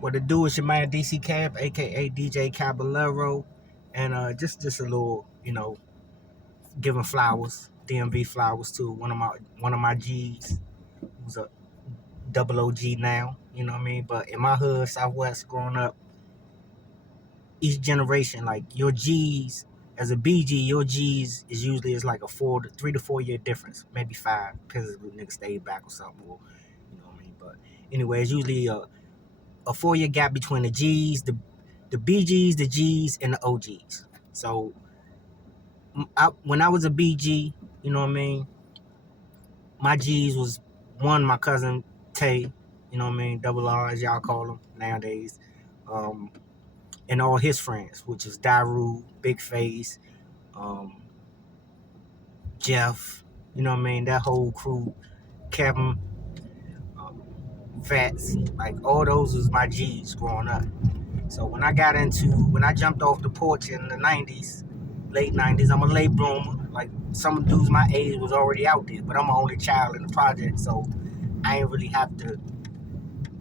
What to do is your man DC Cab, aka DJ Caballero, and just a little, giving flowers, DMV flowers to one of my G's, who's a double OG now. You know what I mean? But in my hood, Southwest, growing up, each generation, like your G's, as a BG, your G's is usually is like a 3 to 4 year difference, maybe 5, because the niggas stayed back or something. Or, you know what I mean? But anyway, it's usually a 4 year gap between the G's, the BGs, the G's, and the OGs. So when I was a BG, you know what I mean, my G's was one, my cousin Tay, you know what I mean, double R as y'all call him nowadays, um, and all his friends, which is Daru, Big Face, um, Jeff, you know what I mean, that whole crew, Kevin, um, Fats, like all those was my G's growing up. So when I jumped off the porch in the 90s, late 90s, I'm a late bloomer. Like some dudes my age was already out there, but I'm the only child in the project, so I ain't really have to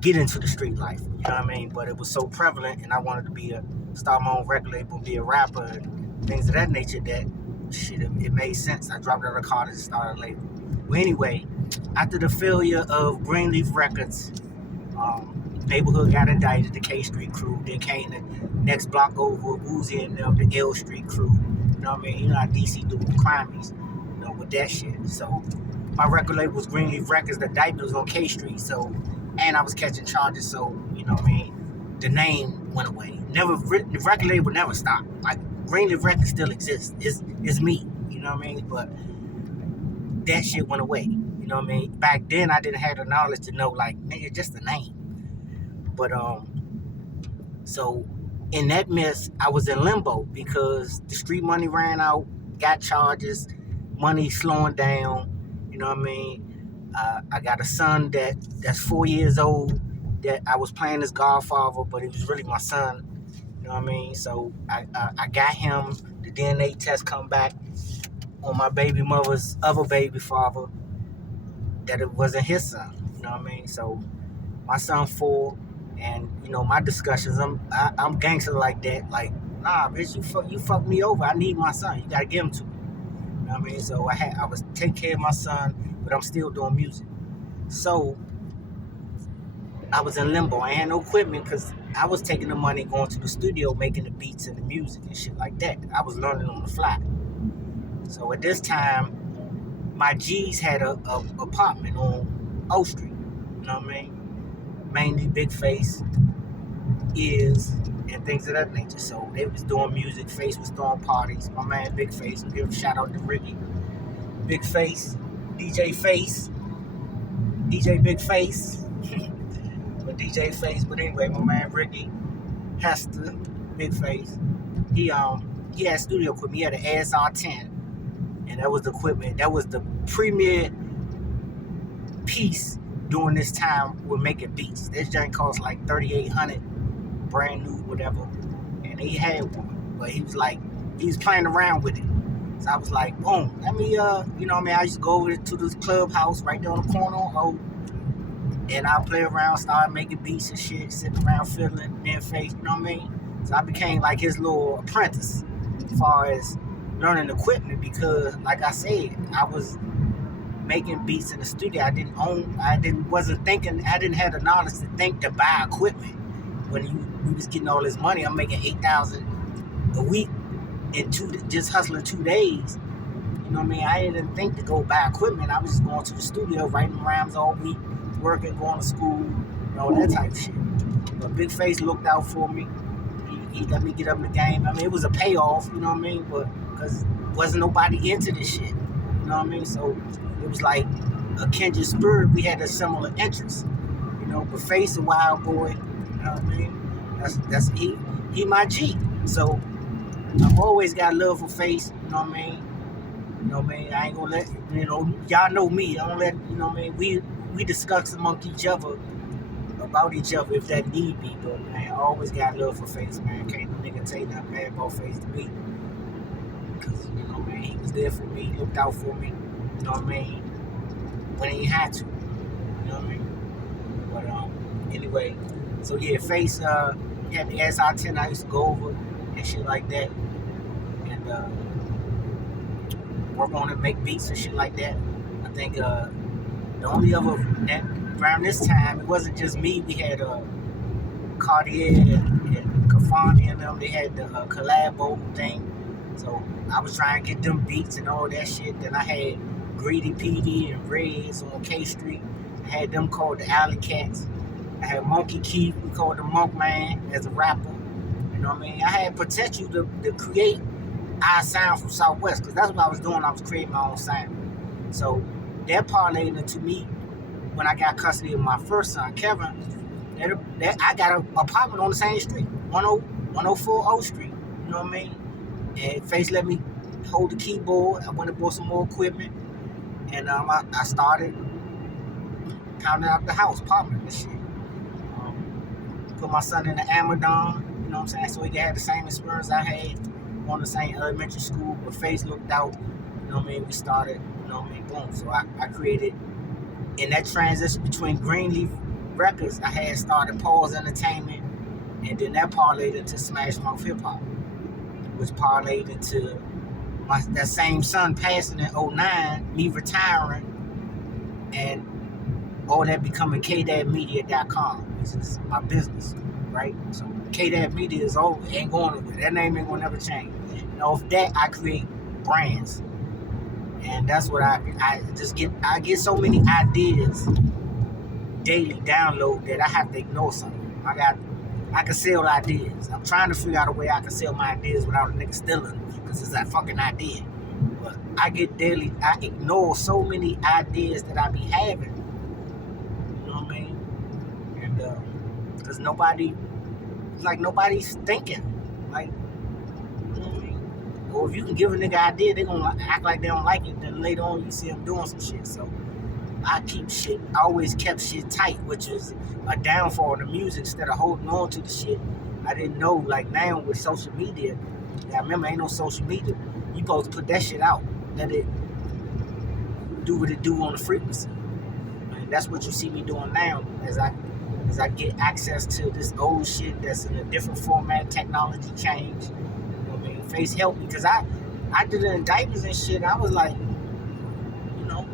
get into the street life. You know what I mean? But it was so prevalent, and I wanted to start my own record label, be a rapper, and things of that nature. That shit, it made sense. I dropped out of college and started a label. Well, anyway, after the failure of Greenleaf Records, Neighborhood got indicted, the K Street crew. Then came the next block over, Woozy and them, the L Street crew. You know what I mean? You know how DC do crimies, with that shit. So my record label was Greenleaf Records. The diaper was on K Street. So, and I was catching charges. So, you know what I mean? The name went away. The record label never stopped. Like Greenleaf Records still exists. It's me. You know what I mean? But that shit went away. You know what I mean? Back then I didn't have the knowledge to know, like, nigga, just the name. But so in that mess, I was in limbo because the street money ran out, got charges, money slowing down. You know what I mean? I got a son that's 4 years old that I was playing as godfather, but it was really my son. You know what I mean? So I got him. The DNA test come back on my baby mother's other baby father that it wasn't his son. You know what I mean? So my son 4. And my discussions, I'm gangster like that. Like, nah, bitch, you fuck me over. I need my son. You gotta give him to me. You know what I mean? So I was taking care of my son, but I'm still doing music. So I was in limbo. I had no equipment because I was taking the money, going to the studio, making the beats and the music and shit like that. I was learning on the fly. So at this time, my G's had a apartment on O Street. You know what I mean? Mainly Big Face, Is, and things of that nature. So they was doing music. Face was throwing parties. My man Big Face, I'll give a shout out to Ricky. Big Face, DJ Face, DJ Big Face, but DJ Face. But anyway, my man Ricky Hester, Big Face. He had studio equipment. He had an ASR 10, and that was the equipment. That was the premier piece during this time. We're making beats. This joint cost like $3,800, brand new, whatever. And he had one, but he was playing around with it. So I was like, boom, let me, you know what I mean? I used to go over to this clubhouse right there on the corner on O, and I'll play around, start making beats and shit, sitting around fiddling, then Face, you know what I mean? So I became like his little apprentice as far as learning equipment because, like I said, I was making beats in the studio. I didn't have the knowledge to think to buy equipment. When we was getting all this money, I'm making $8,000 a week in just hustling 2 days. You know what I mean? I didn't think to go buy equipment. I was just going to the studio, writing rhymes all week, working, going to school, that type of shit. But Big Face looked out for me. He let me get up in the game. I mean, it was a payoff, you know what I mean? But because wasn't nobody into this shit, you know what I mean? So it was like a kindred spirit. We had a similar interest, But Face a wild boy, you know what I mean? That's he my G. So I've always got love for Face, you know what I mean? You know what I mean? I ain't gonna let y'all know me. I don't let we discuss amongst each other about each other if that need be. But man, I always got love for Face, man. Can't no nigga take nothing bad about Face to me. Cause man, he was there for me, looked out for me. You know what I mean? When he had to. You know what I mean? But anyway, So yeah, Face had the SR10 I used to go over and shit like that, and work on it, make beats and shit like that. I think the only other that around this time it wasn't just me. We had Cartier and Cafani and them. They had the collabo thing. So I was trying to get them beats and all that shit. Then I had Greedy PD and Reds on K Street. I had them called the Alley Cats. I had Monkey Keith, we called the Monk Man as a rapper. You know what I mean? I had potential to create our sound from Southwest because that's what I was doing. I was creating my own sound. So that parlayed into me when I got custody of my first son, Kevin. I got an apartment on the same street, 104 O Street. You know what I mean? And Face let me hold the keyboard. I went and bought some more equipment. And I started counting out the house, apartment and shit. Put my son in the Amadon, you know what I'm saying? So he could have the same experience I had on the same elementary school. But Face looked out, you know what I mean? We started, you know what I mean? Boom. So I created, in that transition between Greenleaf Records, I had started Paul's Entertainment, and then that parlayed into Smash Mouth Hip Hop, which parlayed into that same son passing in 09, me retiring, and all that becoming KDadMedia.com, which is my business, right? So KDad Media is over, ain't going nowhere. That name ain't gonna never change. And off that, I create brands, and that's what I get so many ideas daily download that I have to ignore something. I can sell ideas. I'm trying to figure out a way I can sell my ideas without a nigga stealing, because it's that fucking idea. But I ignore so many ideas that I be having. You know what I mean? And because nobody's thinking. Like, you know what I mean? Or if you can give a nigga an idea, they gonna act like they don't like it, then later on you see them doing some shit. So I always kept shit tight, which is a downfall in the music. Instead of holding on to the shit, I didn't know, like now with social media, I remember ain't no social media, you supposed to put that shit out, let it do what it do on the frequency. And that's what you see me doing now, as I get access to this old shit that's in a different format, technology change. You know what I mean? Face helped me, because I did the indictments and shit. I was like, you know,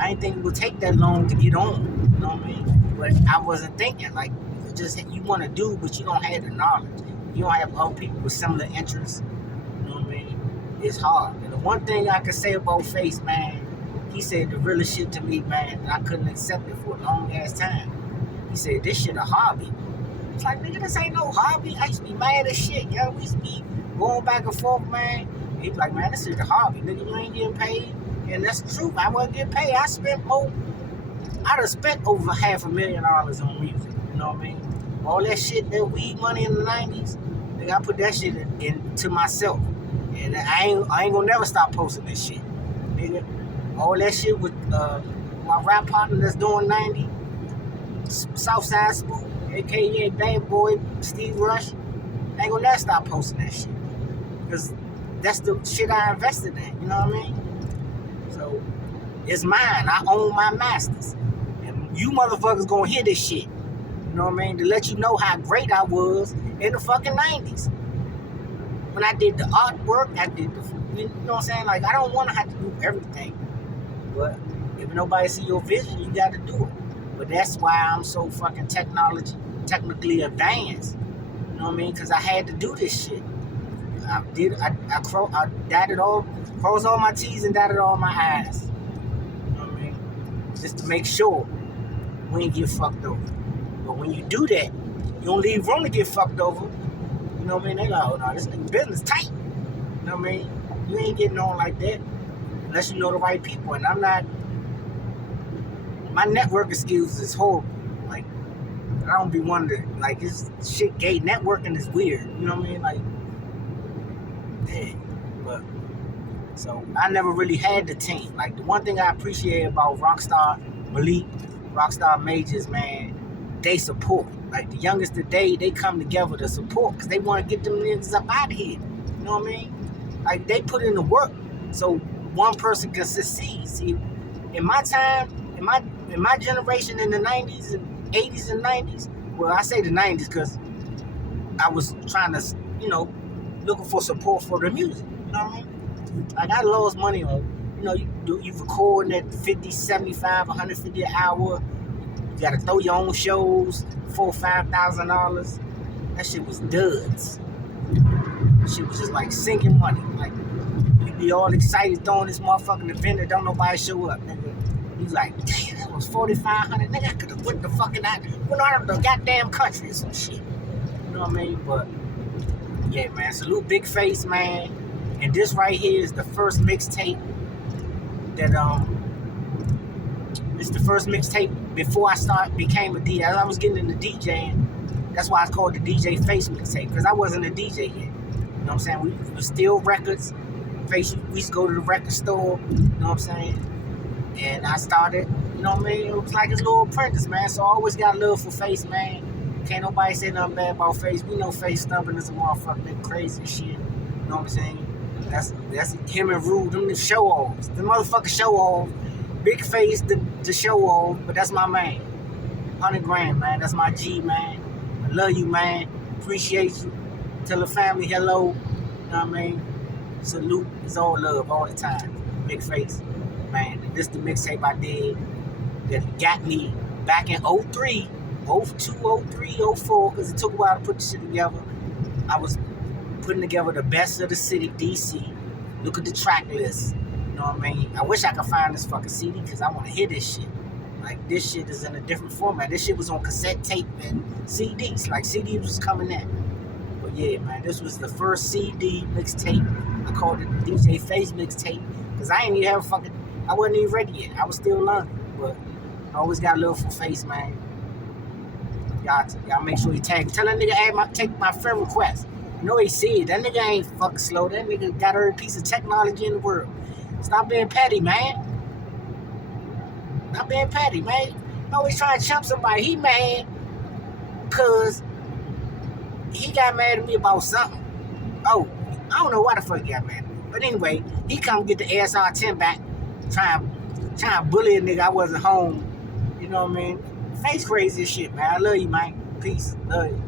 I didn't think it would take that long to get on. You know what I mean? But I wasn't thinking, like, you want to do, but you don't have the knowledge. You don't have other people with similar interests. You know what I mean? It's hard. And the one thing I can say about Face, man, he said the realest shit to me, man, and I couldn't accept it for a long ass time. He said, this shit a hobby. It's like, nigga, this ain't no hobby. I used to be mad as shit, yo. We used to be going back and forth, man. He's like, man, this is a hobby, nigga. You ain't getting paid. And that's the truth. I wasn't getting paid. I'd have spent over $500,000 on music. You know what I mean? All that shit, that weed money in the 90s, nigga, I put that shit into myself. And I ain't gonna never stop posting that shit. Nigga, all that shit with my rap partner that's doing 90, Southside Spook, aka Bad Boy, Steve Rush, I ain't gonna never stop posting that shit. Because that's the shit I invested in, you know what I mean? So, it's mine. I own my masters. And you motherfuckers gonna hear this shit. You know what I mean? To let you know how great I was in the fucking 90s. When I did the artwork, you know what I'm saying? Like, I don't want to have to do everything. But if nobody see your vision, you got to do it. But that's why I'm so fucking technically advanced. You know what I mean? Because I had to do this shit. I dotted all, crossed all my T's and dotted all my I's. You know what I mean? Just to make sure we ain't get fucked over. But when you do that, you don't leave room to get fucked over. You know what I mean? They like, oh no, this nigga business tight. You know what I mean? You ain't getting on like that unless you know the right people. And I'm not, my networking skills is horrible. Like, I don't be wondering, like, this shit gay. Networking is weird. You know what I mean? Like, damn. But, so, I never really had the team. Like, the one thing I appreciate about Rockstar Malik, Rockstar Majors, man, they support. Like, the youngest today, they come together to support because they want to get them niggas up out of here. You know what I mean? Like, they put in the work so one person can succeed. See, in my time, in my generation in the 90s and 80s and 90s, Well, I say the 90s because I was trying to, looking for support for the music. You know what I mean? Like, I lost money on, you recording at 50, 75, 150 an hour. You got to throw your own shows, $4,000 or $5,000. That shit was duds. Shit was just like sinking money. Like, you be all excited throwing this motherfucking event and don't nobody show up, nigga. You like, damn, that was 4,500. Nigga, I could have went out of the goddamn country or some shit. You know what I mean? But yeah, man. Salute Big Face, man. And this right here is the first mixtape that it's the first mixtape before I became a DJ. As I was getting into DJing, that's why I called the DJ Face mixtape, because I wasn't a DJ yet. You know what I'm saying? We were still records. Face, we used to go to the record store. You know what I'm saying? And I started, you know what I mean? It was like his little apprentice, man. So I always got love for Face, man. Can't nobody say nothing bad about Face. We know Face stubborn as a motherfucker, that crazy shit. You know what I'm saying? That's him and Rude, them the show-offs. The motherfucker show-off. Big Face, the show-off, but that's my man. 100 grand, man. That's my G, man. I love you, man. Appreciate you. Tell the family hello. You know what I mean? Salute. It's all love all the time. Big Face, man. This the mixtape I did that got me back in 03, 02, 03, 04, because it took a while to put this shit together. I was putting together the best of the city, DC. Look at the track list. You know what I mean? I wish I could find this fucking CD because I want to hear this shit. Like, this shit is in a different format. This shit was on cassette tape and CDs. Like, CDs was coming in. But yeah, man, this was the first CD mixtape. I called it DJ Face mixtape because I wasn't even ready yet. I was still learning. But I always got love for Face, man. Y'all make sure you tag. Tell that nigga take my friend request. You know he said that nigga ain't fucking slow. That nigga got every piece of technology in the world. Stop being petty, man. Stop being petty, man. You always trying to chump somebody. He mad because he got mad at me about something. Oh, I don't know why the fuck he got mad at me. But anyway, he come get the ASR 10 back, trying to bully a nigga I wasn't home. You know what I mean? Face crazy as shit, man. I love you, man. Peace. Love you.